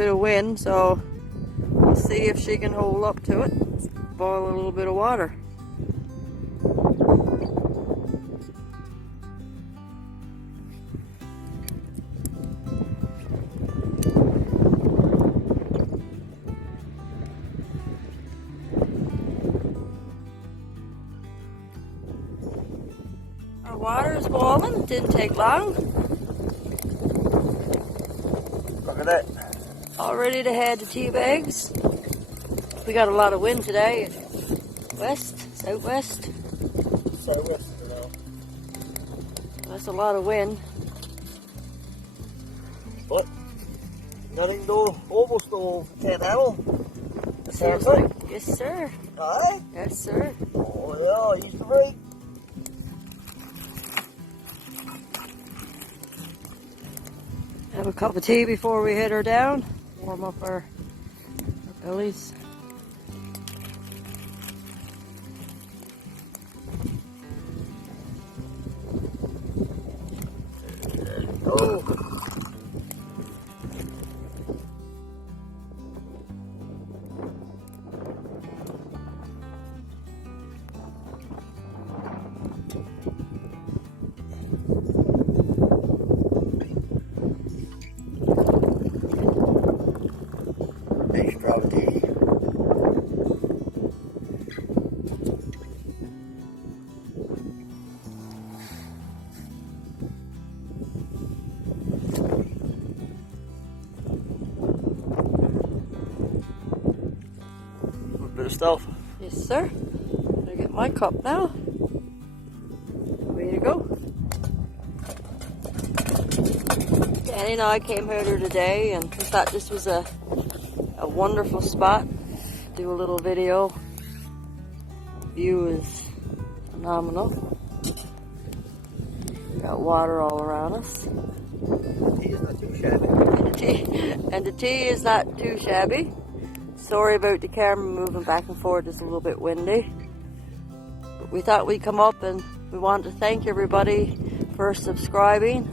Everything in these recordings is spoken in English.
bit of wind, so we'll see if she can hold up to it. Let's boil a little bit of water. Our water is boiling, didn't take long. Look at that. All ready to head to tea bags. We got a lot of wind today. West, southwest. Southwest now. That's a lot of wind. But nothing though. Hobo stove can't handle. Seems like, yes sir. Aye? Yes sir. Oh yeah, he's the right. Have a cup of tea before we head her down. Warm up our bellies. Oh. Extra tea. Bit of stuff. Yes sir. Gonna get my cup now. Way to go. Danny and I came here today and we thought this was a wonderful spot. Do a little video. View is phenomenal. We got water all around us. The tea is not too shabby. And the tea is not too shabby. Sorry about the camera moving back and forth, it's a little bit windy. But we thought we'd come up and we want to thank everybody for subscribing.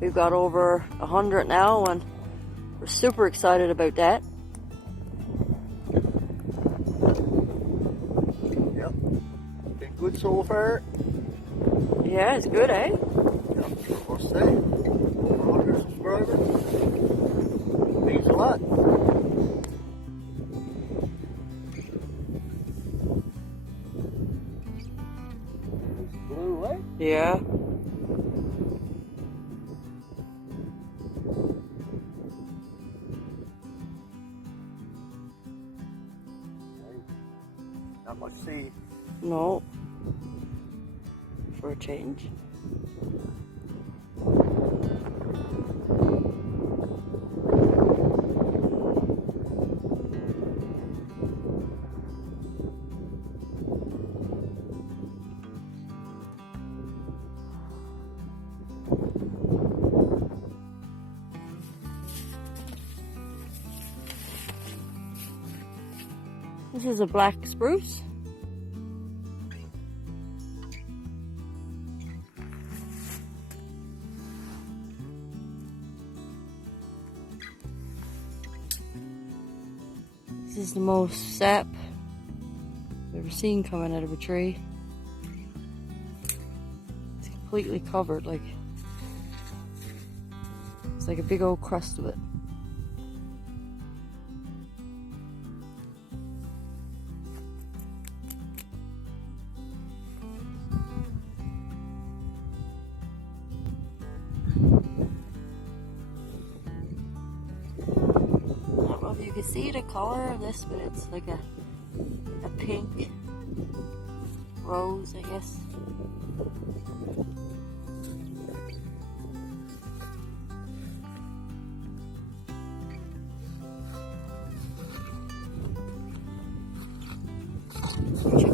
We've got over 100 now and we're super excited about that. Yep. Been good so far. Yeah, it's good, eh? Yep. Must say. Over 100 subscribers. Means a lot. Blue, eh? Yeah. Not much sea. No. For a change. This is a black spruce. This is the most sap I've ever seen coming out of a tree. It's completely covered, like it's like a big old crust of it. You can see the color of this, but it's like a pink rose, I guess. Check